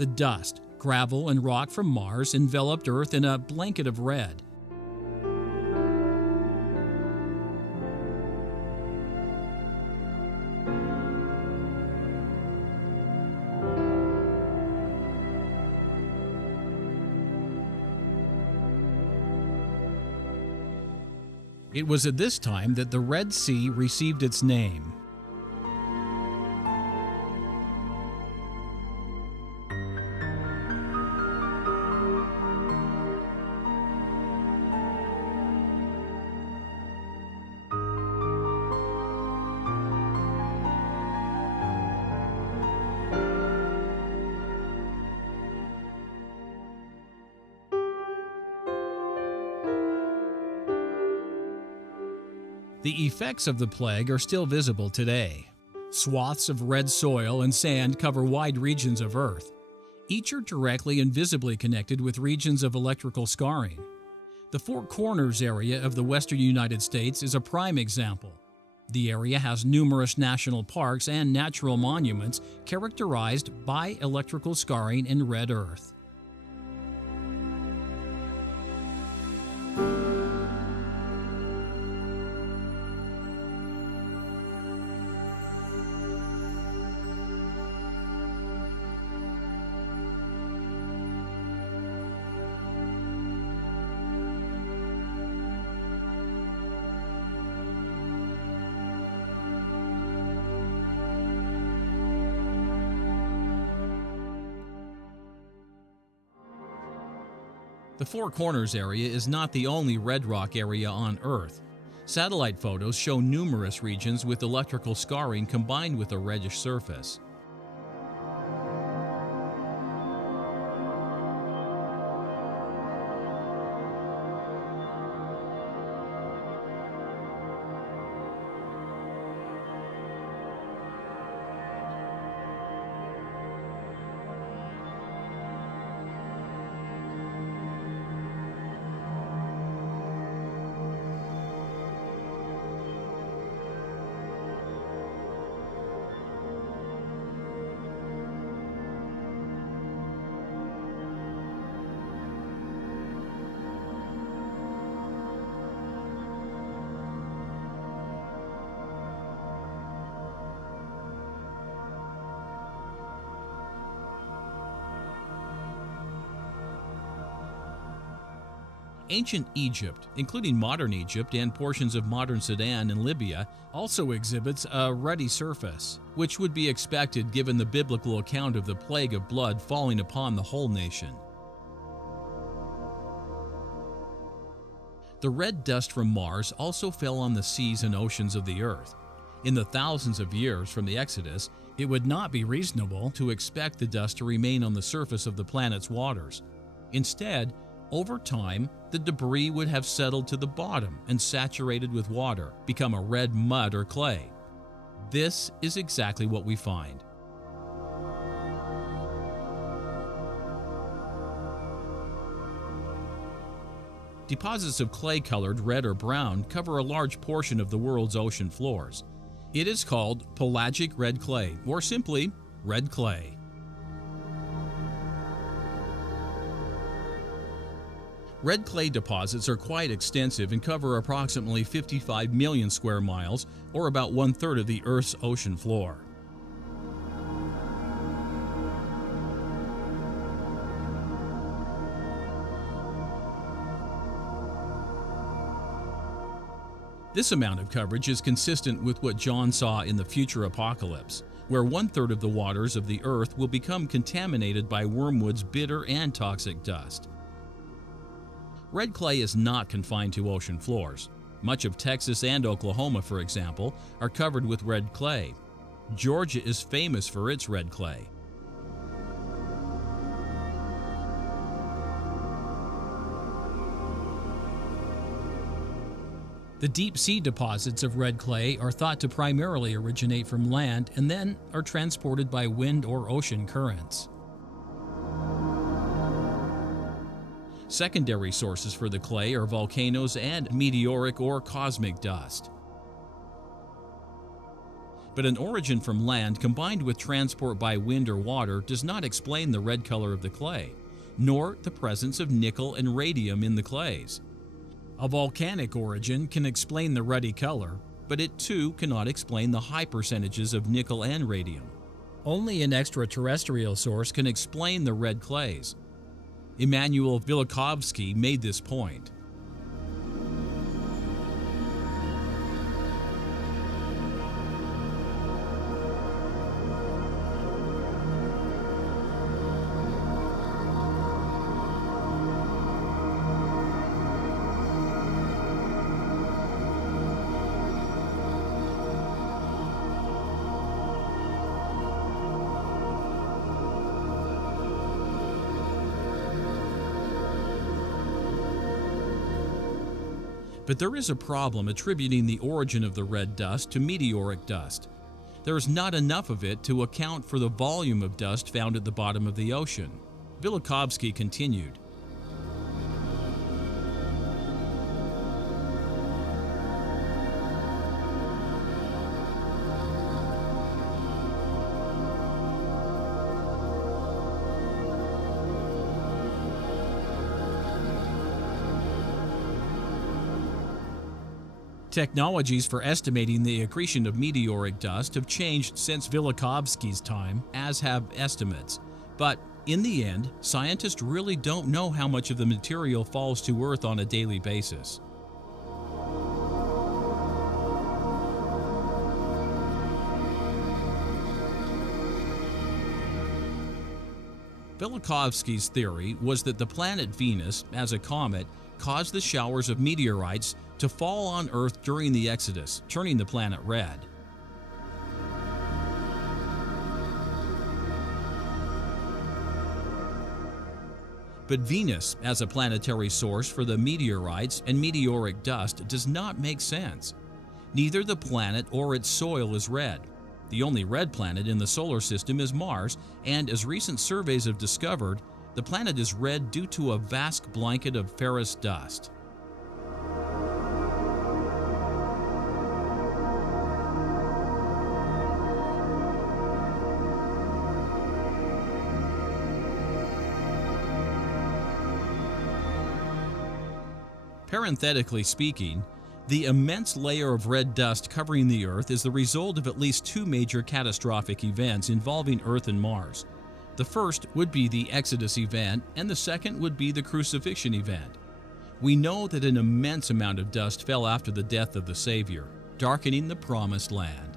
The dust, gravel, and rock from Mars enveloped Earth in a blanket of red. It was at this time that the Red Sea received its name. The effects of the plague are still visible today. Swaths of red soil and sand cover wide regions of Earth. Each are directly and visibly connected with regions of electrical scarring. The Four Corners area of the western United States is a prime example. The area has numerous national parks and natural monuments characterized by electrical scarring in red earth. The Four Corners area is not the only red rock area on Earth. Satellite photos show numerous regions with electrical scarring combined with a reddish surface. Ancient Egypt, including modern Egypt and portions of modern Sudan and Libya, also exhibits a ruddy surface, which would be expected given the biblical account of the plague of blood falling upon the whole nation. The red dust from Mars also fell on the seas and oceans of the Earth. In the thousands of years from the Exodus, it would not be reasonable to expect the dust to remain on the surface of the planet's waters. Instead, over time, the debris would have settled to the bottom and saturated with water, become a red mud or clay. This is exactly what we find. Deposits of clay-colored red or brown cover a large portion of the world's ocean floors. It is called pelagic red clay, or simply red clay. Red clay deposits are quite extensive and cover approximately 55 million square miles, or about 1/3 of the Earth's ocean floor. This amount of coverage is consistent with what John saw in the future apocalypse, where 1/3 of the waters of the Earth will become contaminated by wormwood's bitter and toxic dust. Red clay is not confined to ocean floors. Much of Texas and Oklahoma, for example, are covered with red clay. Georgia is famous for its red clay. The deep-sea deposits of red clay are thought to primarily originate from land and then are transported by wind or ocean currents. Secondary sources for the clay are volcanoes and meteoric or cosmic dust. But an origin from land combined with transport by wind or water does not explain the red color of the clay, nor the presence of nickel and radium in the clays. A volcanic origin can explain the ruddy color, but it too cannot explain the high percentages of nickel and radium. Only an extraterrestrial source can explain the red clays. Immanuel Velikovsky made this point. But there is a problem attributing the origin of the red dust to meteoric dust. There is not enough of it to account for the volume of dust found at the bottom of the ocean. Velikovsky continued. Technologies for estimating the accretion of meteoric dust have changed since Velikovsky's time, as have estimates. But in the end, scientists really don't know how much of the material falls to Earth on a daily basis. Velikovsky's theory was that the planet Venus, as a comet, caused the showers of meteorites to fall on Earth during the Exodus, turning the planet red. But Venus, as a planetary source for the meteorites and meteoric dust, does not make sense. Neither the planet or its soil is red. The only red planet in the solar system is Mars, and as recent surveys have discovered, the planet is red due to a vast blanket of ferrous dust. Parenthetically speaking, the immense layer of red dust covering the Earth is the result of at least two major catastrophic events involving Earth and Mars. The first would be the Exodus event, and the second would be the Crucifixion event. We know that an immense amount of dust fell after the death of the Savior, darkening the Promised Land.